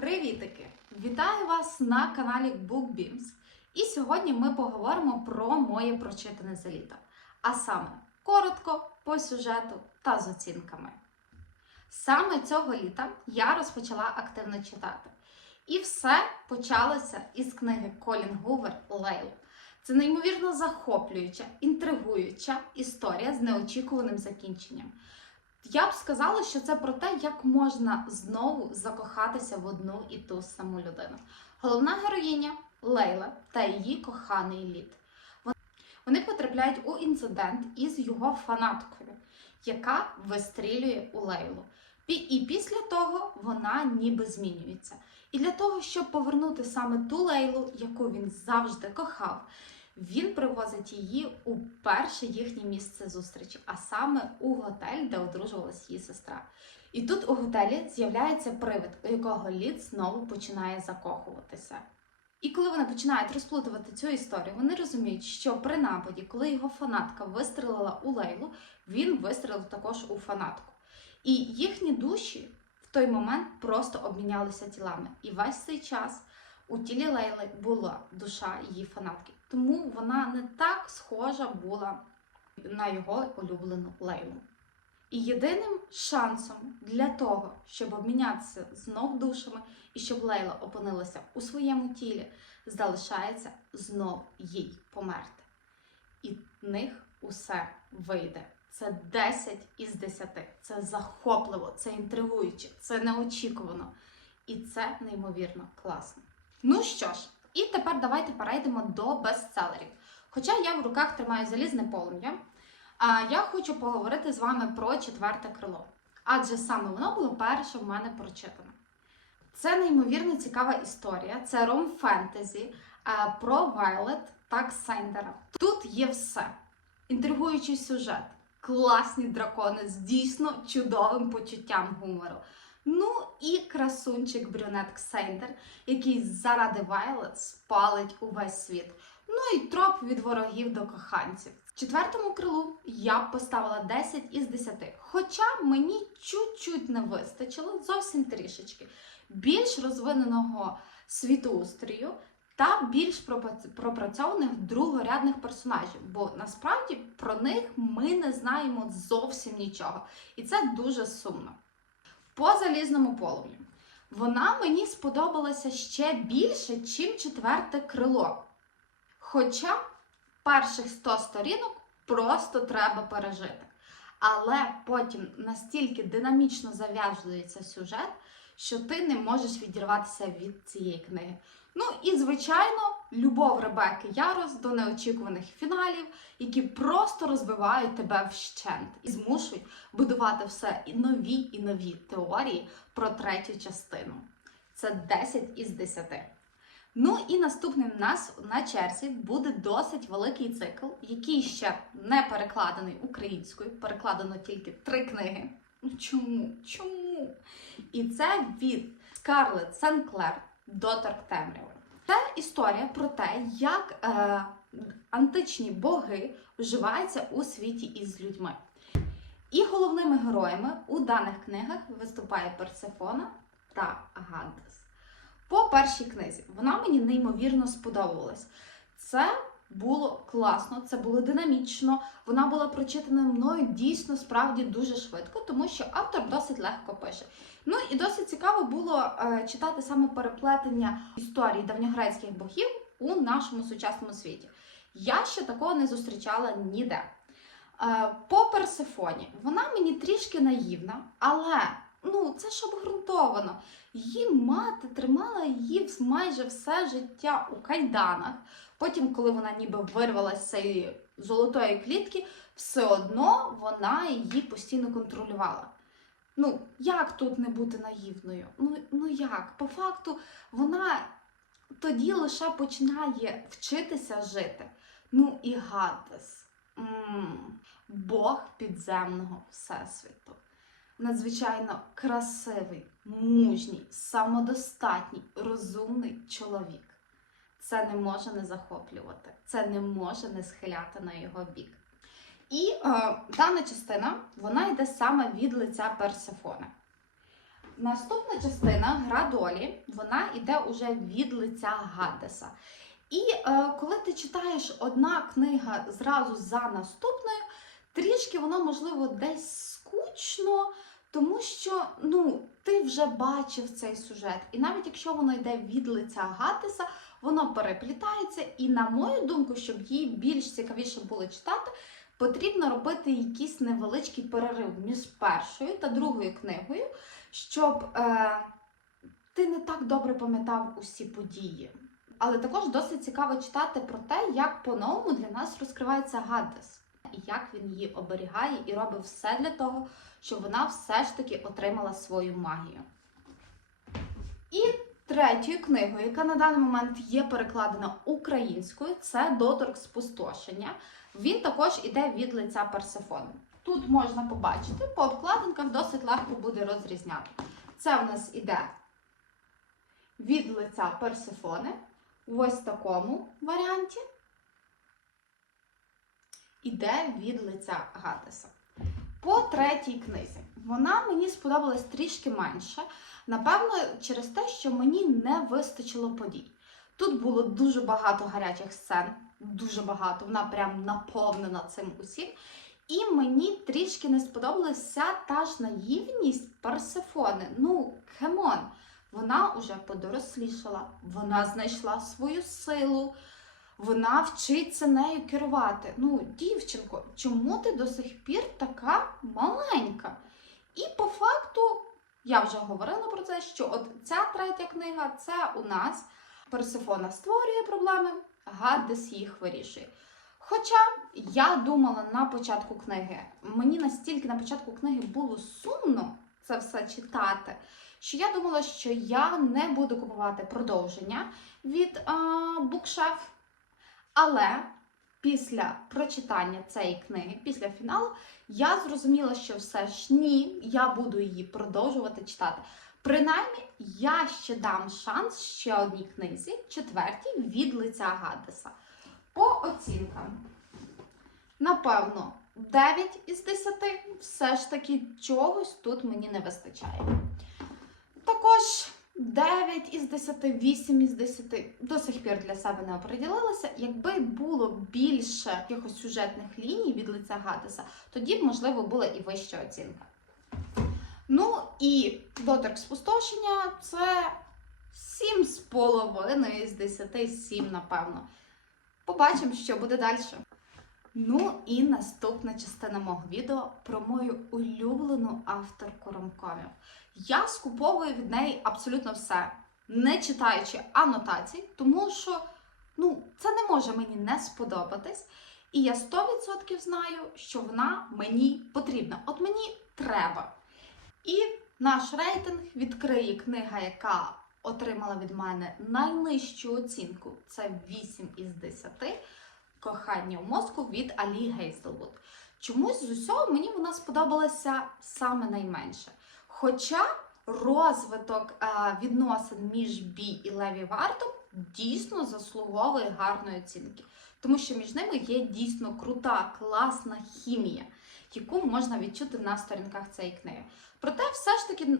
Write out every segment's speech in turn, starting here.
Привітики! Вітаю вас на каналі BookBeams. І сьогодні ми поговоримо про моє прочитане за літо. А саме коротко, по сюжету та з оцінками. Саме цього літа я розпочала активно читати. І все почалося із книги Колін Гувер Лейл. Це неймовірно захоплююча, інтригуюча історія з неочікуваним закінченням. Я б сказала, що це про те, як можна знову закохатися в одну і ту саму людину. Головна героїня Лейла та її коханий лід. Вони потрапляють у інцидент із його фанаткою, яка вистрілює у Лейлу. І після того вона ніби змінюється. І для того, щоб повернути саме ту Лейлу, яку він завжди кохав, він привозить її у перше їхнє місце зустрічі, а саме у готель, де одружувалась її сестра. І тут у готелі з'являється привид, у якого Лід знову починає закохуватися. І коли вони починають розплутувати цю історію, вони розуміють, що при нападі, коли його фанатка вистрелила у Лейлу, він вистрелив також у фанатку. І їхні душі в той момент просто обмінялися тілами. І весь цей час у тілі Лейли була душа її фанатки. Тому вона не так схожа була на його улюблену Лейлу. І єдиним шансом для того, щоб обмінятися знов душами і щоб Лейла опинилася у своєму тілі, залишається знов їй померти. І в них усе вийде. Це 10 із 10. Це захопливо, це інтригуюче, це неочікувано. І це неймовірно класно. Ну що ж, і тепер давайте перейдемо до бестселерів. Хоча я в руках тримаю залізне полум'я, я хочу поговорити з вами про четверте крило. Адже саме воно було перше в мене прочитане. Це неймовірно цікава історія. Це ром фентезі про Вайлет та Ксендера. Тут є все: інтригуючий сюжет, класні дракони з дійсно чудовим почуттям гумору. Ну і красунчик брюнет Ксендер, який заради Вайлет спалить увесь світ. Ну і троп від ворогів до коханців. Четвертому крилу я б поставила 10 із 10. Хоча мені чуть-чуть не вистачило, зовсім трішечки, більш розвиненого світоустрою та більш пропрацьованих другорядних персонажів. Бо насправді про них ми не знаємо зовсім нічого. І це дуже сумно. По залізному полум'ю. Вона мені сподобалася ще більше, чим четверте крило. Хоча перших 100 сторінок просто треба пережити. Але потім настільки динамічно зав'язується сюжет, що ти не можеш відірватися від цієї книги. Ну і звичайно, любов Ребекки Ярос до неочікуваних фіналів, які просто розбивають тебе вщент і змушують будувати все і нові і нові теорії про третю частину. Це 10 із 10. Ну і наступним нас на черзі буде досить великий цикл, який ще не перекладений українською, перекладено тільки три книги. Ну чому? Чому? І це від Скарлетт Сенклер Доторк Темряви. Це історія про те, як е, античні боги вживаються у світі із людьми. І головними героями у даних книгах виступає Персефона та Гадес. По першій книзі вона мені неймовірно сподобалась. Це було класно, це було динамічно. Вона була прочитана мною дійсно справді дуже швидко, тому що автор досить легко пише. Ну і досить цікаво було е, читати саме переплетення історій давньогрецьких богів у нашому сучасному світі. Я ще такого не зустрічала ніде. Е, по Персефоні вона мені трішки наївна, але ну це ж обґрунтовано. Її мати тримала її майже все життя у кайданах. Потім, коли вона ніби вирвалася з цієї золотої клітки, все одно вона її постійно контролювала. Ну, як тут не бути наївною? Ну, ну як? По факту, вона тоді лише починає вчитися жити. Ну і Гадес. Бог підземного всесвіту. Надзвичайно красивий, мужній, самодостатній, розумний чоловік. Це не може не захоплювати, це не може не схиляти на його бік. І е, дана частина вона йде саме від лиця Персефони. Наступна частина гра долі, вона йде уже від лиця Гаддеса. І е, коли ти читаєш одна книга зразу за наступною, трішки воно можливо десь скучно, тому що ну, ти вже бачив цей сюжет. І навіть якщо воно йде від лиця Гаддеса, воно переплітається. І, на мою думку, щоб їй більш цікавіше було читати, потрібно робити якийсь невеличкий перерив між першою та другою книгою, щоб е, ти не так добре пам'ятав усі події. Але також досить цікаво читати про те, як по-новому для нас розкривається Гаддес, і як він її оберігає і робить все для того, щоб вона все ж таки отримала свою магію. Третьою книгою, яка на даний момент є перекладена українською, це Доторк спустошення. Він також іде від лиця Персефони. Тут можна побачити, по обкладинках досить легко буде розрізняти. Це в нас іде від лиця Персефони в ось такому варіанті. Іде від лиця Гатеса. По третій книзі. Вона мені сподобалась трішки менше. Напевно, через те, що мені не вистачило подій. Тут було дуже багато гарячих сцен, дуже багато. Вона прям наповнена цим усім. І мені трішки не сподобалася та ж наївність Персефони. Ну, хемон, вона вже подорослішала, вона знайшла свою силу, вона вчиться нею керувати. Ну, дівчинко, чому ти до сих пір така маленька? І по факту, я вже говорила про це, що от ця третя книга це у нас Персефона створює проблеми, Гаддес їх вирішує. Хоча я думала на початку книги, мені настільки на початку книги було сумно це все читати, що я думала, що я не буду купувати продовження від Букшеф. Але після прочитання цієї книги, після фіналу, я зрозуміла, що все ж ні, я буду її продовжувати читати. Принаймні, я ще дам шанс ще одній книзі, четвертій від лиця Гаддеса. По оцінкам, напевно, 9 із 10 все ж таки чогось тут мені не вистачає. Також 9 із 10, 8 із 10 до сих пір для себе не оприділилася. Якби було більше якихось сюжетних ліній від лиця Гадеса, тоді б, можливо, була і вища оцінка. Ну і доторк спустошення це 7,5 з 10, 7, напевно. Побачимо, що буде далі. Ну і наступна частина мого відео про мою улюблену авторку ромкомів. Я скуповую від неї абсолютно все, не читаючи анотацій, тому що ну, це не може мені не сподобатись. І я 100% знаю, що вона мені потрібна. От мені треба. І наш рейтинг відкриє книга, яка отримала від мене найнижчу оцінку. Це 8 із 10. Кохання в мозку від Алі Гейзелвуд. Чомусь з усього мені вона сподобалася саме найменше. Хоча розвиток е, відносин між Бі і Леві Вартом дійсно заслуговує гарної оцінки, тому що між ними є дійсно крута, класна хімія, яку можна відчути на сторінках цієї книги. Проте, все ж таки.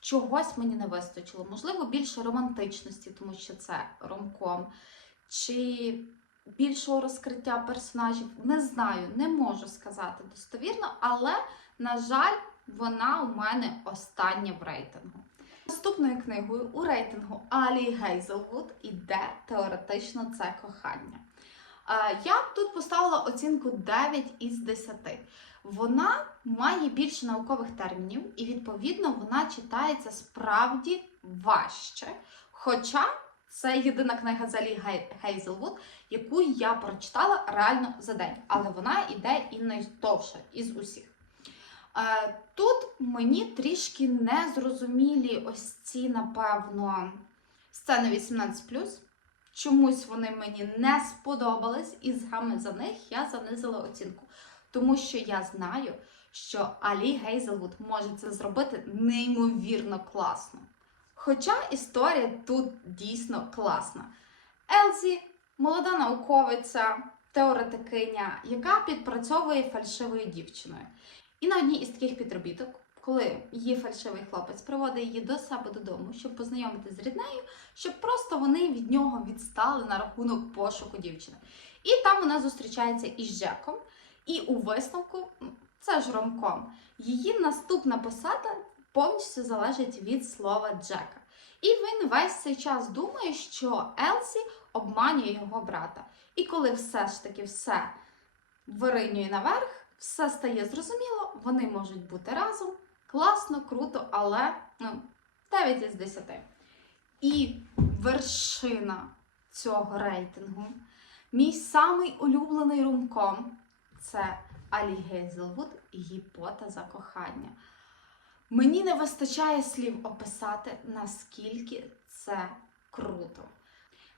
Чогось мені не вистачило, можливо, більше романтичності, тому що це ромком, чи більшого розкриття персонажів. Не знаю, не можу сказати достовірно, але, на жаль, вона у мене остання в рейтингу. Наступною книгою у рейтингу Алі Гейзелвуд іде теоретично це кохання. Е, Я тут поставила оцінку 9 із 10. Вона має більше наукових термінів, і, відповідно, вона читається справді важче. Хоча це єдина книга з Алі Гей- Гейзелвуд, яку я прочитала реально за день, але вона йде і найдовша із усіх. Е, Тут мені трішки незрозумілі ось ці, напевно, сцени 18. Чомусь вони мені не сподобались, і саме за них я занизила оцінку. Тому що я знаю, що Алі Гейзелвуд може це зробити неймовірно класно. Хоча історія тут дійсно класна. Елзі молода науковиця, теоретикиня, яка підпрацьовує фальшивою дівчиною. І на одній із таких підробіток коли її фальшивий хлопець приводить її до себе додому, щоб познайомитися з ріднею, щоб просто вони від нього відстали на рахунок пошуку дівчини. І там вона зустрічається із Джеком. І у висновку це ж ромком. Її наступна посада повністю залежить від слова Джека. І він весь цей час думає, що Елсі обманює його брата. І коли все ж таки все виринює наверх, все стає зрозуміло, вони можуть бути разом. Класно, круто, але ну, 9 із 10. І вершина цього рейтингу, мій самий улюблений румком це Алі Гейзелвуд Гіпотеза кохання. Мені не вистачає слів описати, наскільки це круто.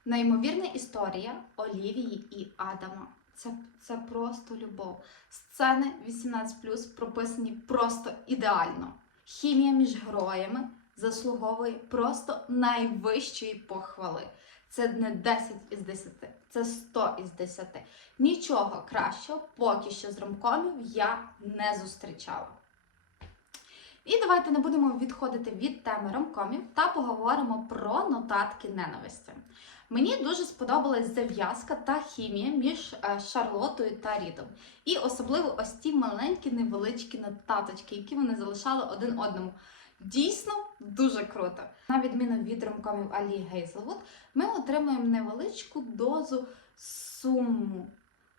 Неймовірна історія Олівії і Адама. Це, це просто любов. Сцени 18 прописані просто ідеально. Хімія між героями заслуговує просто найвищої похвали. Це не 10 із 10, це 100 із 10. Нічого кращого поки що з ромкомів я не зустрічала. І давайте не будемо відходити від теми ромкомів та поговоримо про нотатки ненависті. Мені дуже сподобалась зав'язка та хімія між е, Шарлотою та Рідом. І особливо ось ті маленькі невеличкі нотаточки, які вони залишали один одному. Дійсно дуже круто. На відміну від ромкомів Алі Гейзелвуд, ми отримуємо невеличку дозу суму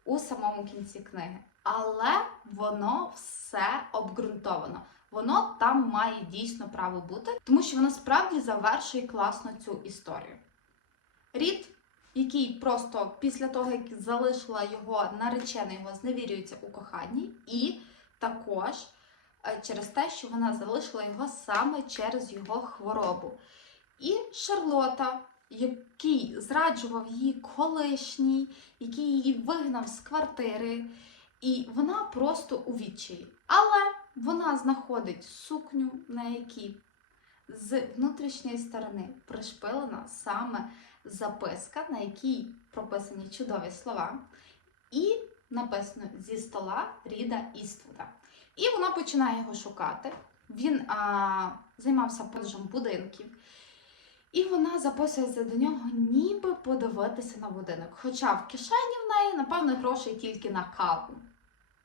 у самому кінці книги. Але воно все обґрунтовано. Воно там має дійсно право бути, тому що воно справді завершує класно цю історію. Рід, який просто після того, як залишила його наречена, його зневірюється у коханні, і також е, через те, що вона залишила його саме через його хворобу. І Шарлота, який зраджував її колишній, який її вигнав з квартири, і вона просто у відчаї. Але вона знаходить сукню, на якій з внутрішньої сторони пришпилена саме записка, на якій прописані чудові слова, і написано зі стола Ріда Іствуда. І вона починає його шукати. Він а, займався подажем будинків. І вона записується до нього, ніби подивитися на будинок. Хоча в кишені в неї, напевно, грошей тільки на каву.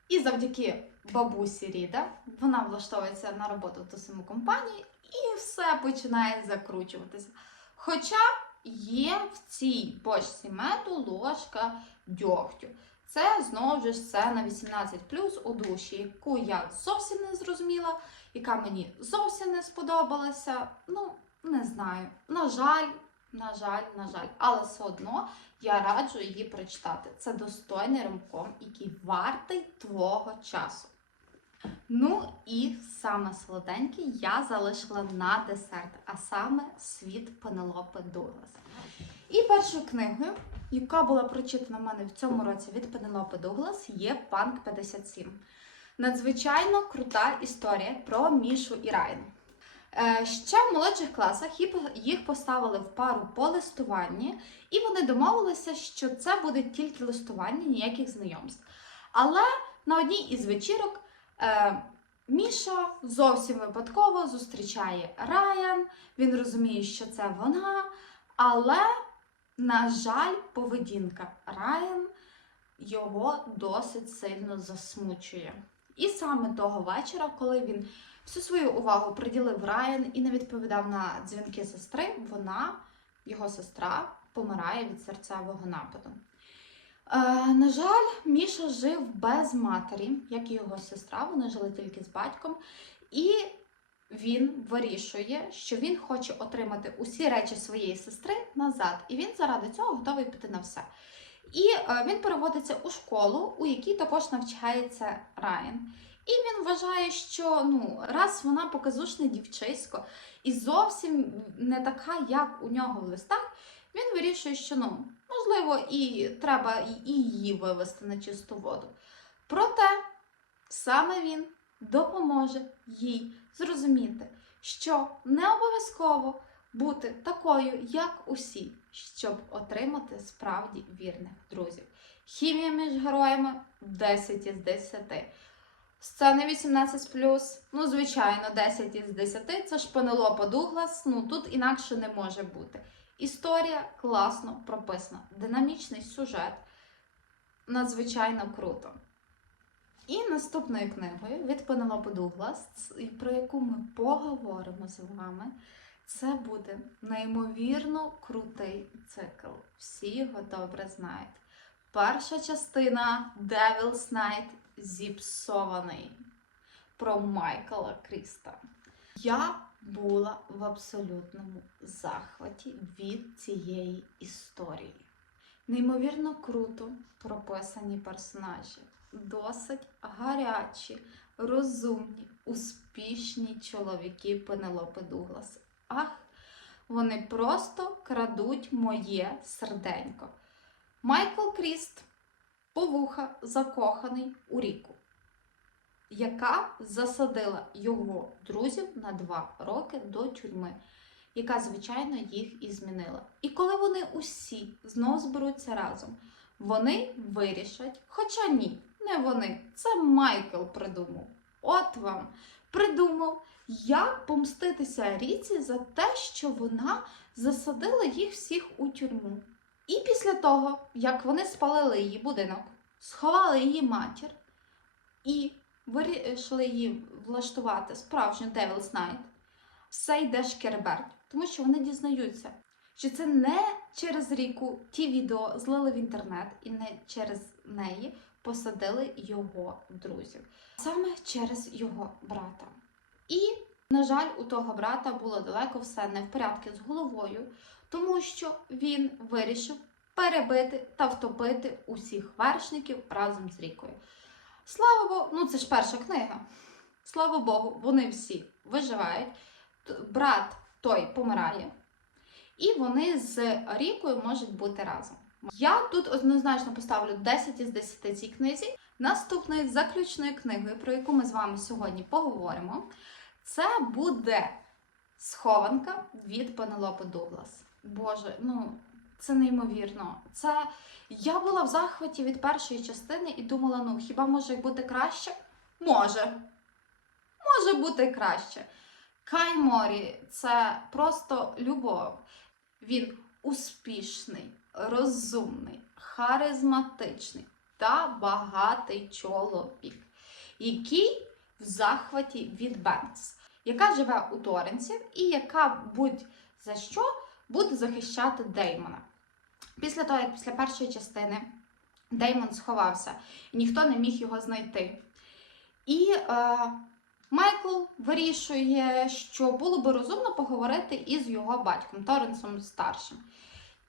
І завдяки бабусі Ріда вона влаштовується на роботу в ту саму компанію, і все починає закручуватися. Хоча є в цій бочці меду ложка дьогтю. Це знову ж сцена 18 у душі, яку я зовсім не зрозуміла, яка мені зовсім не сподобалася. Ну, не знаю. На жаль, на жаль, на жаль, але все одно я раджу її прочитати. Це достойний ромком, який вартий твого часу. Ну і саме солоденьке я залишила на десерт, а саме світ Пенелопи Дуглас. І першою книгою, яка була прочитана в мене в цьому році від Пенелопи Дуглас, є Панк 57. Надзвичайно крута історія про Мішу і Райан. Е, Ще в молодших класах їх- поставили в пару по листуванні, і вони домовилися, що це буде тільки листування, ніяких знайомств. Але на одній із вечірок Міша зовсім випадково зустрічає Райан. Він розуміє, що це вона, але, на жаль, поведінка Райан його досить сильно засмучує. І саме того вечора, коли він всю свою увагу приділив Райан і не відповідав на дзвінки сестри, вона, його сестра, помирає від серцевого нападу. Е, на жаль, Міша жив без матері, як і його сестра. Вони жили тільки з батьком. І він вирішує, що він хоче отримати усі речі своєї сестри назад. І він заради цього готовий піти на все. І е, він переводиться у школу, у якій також навчається Райан. І він вважає, що ну, раз вона показушне дівчисько і зовсім не така, як у нього в листах, він вирішує, що ну, можливо, і треба і її вивести на чисту воду. Проте саме він допоможе їй зрозуміти, що не обов'язково бути такою, як усі, щоб отримати справді вірних друзів. Хімія між героями 10 із 10. Сцени 18 ну, звичайно, 10 із 10. Це ж Пенелопа Дуглас. Ну тут інакше не може бути. Історія класно прописана, динамічний сюжет, надзвичайно круто. І наступною книгою від Пенелопи Дуглас, про яку ми поговоримо з вами, це буде неймовірно крутий цикл. Всі його добре знають. Перша частина Devil's Night зіпсований про Майкла Кріста. Я була в абсолютному захваті від цієї історії. Неймовірно круто прописані персонажі, досить гарячі, розумні, успішні чоловіки Пенелопи Дуглас. Ах, вони просто крадуть моє серденько. Майкл Кріст повуха закоханий у ріку, яка засадила його друзів на два роки до тюрми, яка, звичайно, їх і змінила. І коли вони усі знову зберуться разом, вони вирішать, хоча ні, не вони, це Майкл придумав. От вам придумав, як помститися Ріці за те, що вона засадила їх всіх у тюрму. І після того, як вони спалили її будинок, сховали її матір і вирішили її влаштувати справжню Devil's Night, все йде шкерберть, тому що вони дізнаються, що це не через ріку ті відео злили в інтернет і не через неї посадили його друзів, саме через його брата. І, на жаль, у того брата було далеко все не в порядку з головою, тому що він вирішив перебити та втопити усіх вершників разом з рікою. Слава Богу, ну це ж перша книга. Слава Богу, вони всі виживають. Брат той помирає, і вони з рікою можуть бути разом. Я тут однозначно поставлю 10 із 10 цій книзі. Наступною заключною книгою, про яку ми з вами сьогодні поговоримо, це буде схованка від Пенелопи Дуглас. Боже, ну це неймовірно. Це я була в захваті від першої частини і думала: ну хіба може бути краще? Може. Може бути краще. Кай Морі це просто любов. Він успішний, розумний, харизматичний та багатий чоловік, який в захваті від Бенкс, яка живе у Торренсі і яка будь за що буде захищати Деймона. Після того, як після першої частини Деймон сховався, і ніхто не міг його знайти. І е, Майкл вирішує, що було би розумно поговорити із його батьком Торренсом старшим.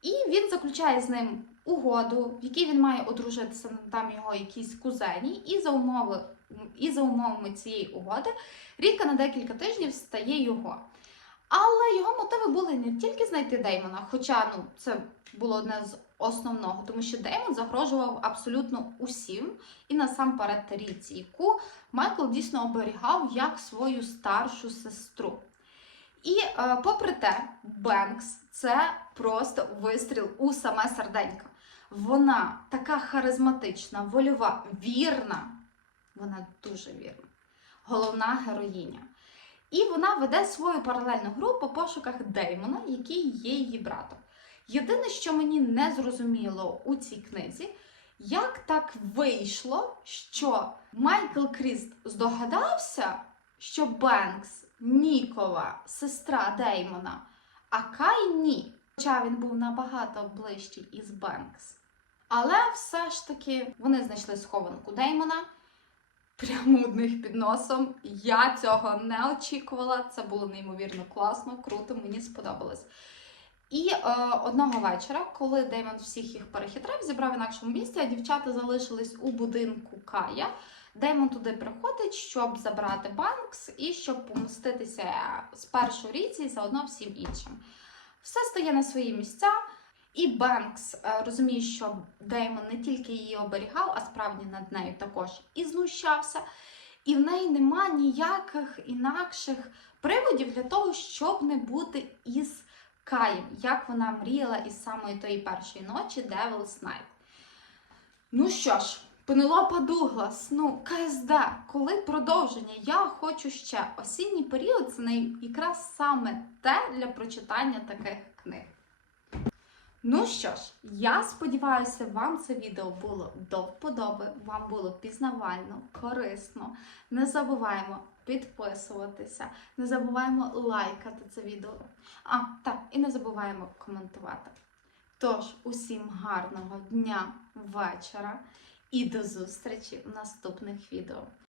І він заключає з ним угоду, в якій він має одружитися там його якійсь кузені, і за умови, і за умовами цієї угоди Ріка на декілька тижнів стає його. Але його мотиви були не тільки знайти Деймона, хоча ну, це було одне з основного, тому що Деймон загрожував абсолютно усім і насамперед Ріці, яку Майкл дійсно оберігав як свою старшу сестру. І е, попри те, Бенкс це просто вистріл у саме серденько. Вона така харизматична, вольова, вірна. Вона дуже вірна. Головна героїня. І вона веде свою паралельну гру по пошуках Деймона, який є її братом. Єдине, що мені не зрозуміло у цій книзі, як так вийшло, що Майкл Кріст здогадався, що Бенкс Нікова, сестра Деймона, а Кай ні. Хоча він був набагато ближчий із Бенкс. Але все ж таки вони знайшли схованку Деймона прямо у них під носом. Я цього не очікувала. Це було неймовірно класно, круто, мені сподобалось. І е, одного вечора, коли Деймон всіх їх перехитрив, зібрав інакшому місці, а дівчата залишились у будинку Кая. Деймон туди приходить, щоб забрати Банкс і щоб помститися спершу Ріці і заодно всім іншим. Все стає на свої місця, і Бенкс е, розуміє, що Деймон не тільки її оберігав, а справді над нею також і знущався. І в неї нема ніяких інакших приводів для того, щоб не бути із Каєм, як вона мріяла із самої тої першої ночі Devil's Night. Ну що ж, Пенелопа Дуглас, ну КСД, коли продовження? Я хочу ще. Осінній період це якраз саме те для прочитання таких книг. Ну що ж, я сподіваюся, вам це відео було до вподоби, вам було пізнавально, корисно. Не забуваємо підписуватися, не забуваємо лайкати це відео. А, так, і не забуваємо коментувати. Тож, усім гарного дня, вечора і до зустрічі в наступних відео.